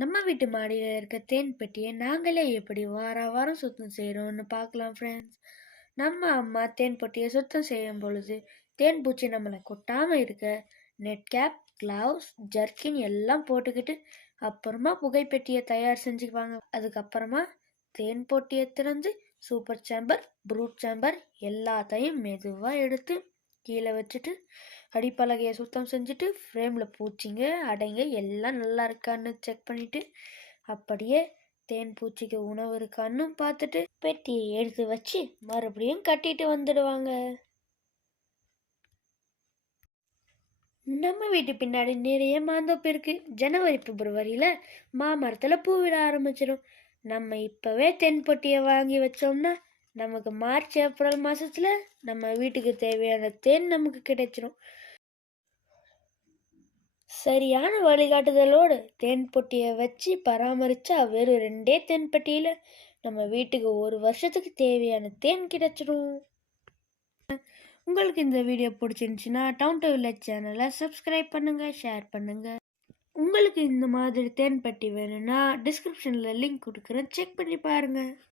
நம்ம வீட்டு மாடியில இருக்க தேன் பெட்டியை நாங்களே எப்படி வாரம் சுத்தம் செய்றோம்னு பார்க்கலாம் ஃப்ரெண்ட்ஸ். நம்ம அம்மா தேன் பெட்டியை சுத்தம் செய்யும் பொழுது தேன் பூச்சி நம்மளை கொட்டாம இருக்க நெட் கேப், கிளவுஸ், ஜர்க்கின் எல்லாம் போட்டுக்கிட்டு அப்புறமா புகைப்பெட்டியை தயார் செஞ்சுக்குவாங்க. அதுக்கப்புறமா தேன் பொட்டியை திறந்து சூப்பர் சேம்பர், ப்ரூட் சேம்பர் எல்லாத்தையும் மெதுவா எடுத்து கீழே வச்சுட்டு அடிப்பலகையை சுத்தம் செஞ்சுட்டு ஃப்ரேமில் பூச்சிங்க அடைங்க எல்லாம் நல்லா இருக்கான்னு செக் பண்ணிட்டு அப்படியே தேன் பூச்சிக்கு உணவு இருக்கான்னு பார்த்துட்டு பெட்டியை எடுத்து வச்சு மறுபடியும் கட்டிட்டு வந்துடுவாங்க. நம்ம வீட்டு பின்னாடி நிறைய மாந்தோப்பு இருக்கு. ஜனவரி பிப்ரவரியில மாமரத்துல பூ விட ஆரம்பிச்சிடும். நம்ம இப்பவே தென் பொட்டியை வாங்கி வச்சோம்னா நமக்கு மார்ச் ஏப்ரல் மாசத்துல நம்ம வீட்டுக்கு தேவையான தேன் நமக்கு கிடைச்சிடும். சரியான வழிகாட்டுதலோடு தேன் பொட்டியை வச்சு பராமரிச்சா வெறும் 2 தேன் பெட்டியில நம்ம வீட்டுக்கு ஒரு வருஷத்துக்கு தேவையான தேன் கிடைச்சிடும். உங்களுக்கு இந்த வீடியோ பிடிச்சிருந்துச்சுன்னா டவுன் டு வில்லேஜ் சேனலை சப்ஸ்கிரைப் பண்ணுங்க, ஷேர் பண்ணுங்க. உங்களுக்கு இந்த மாதிரி தேன் பெட்டி வேணும்னா டிஸ்கிரிப்ஷன்ல லிங்க் கொடுக்குறேன், செக் பண்ணி பாருங்க.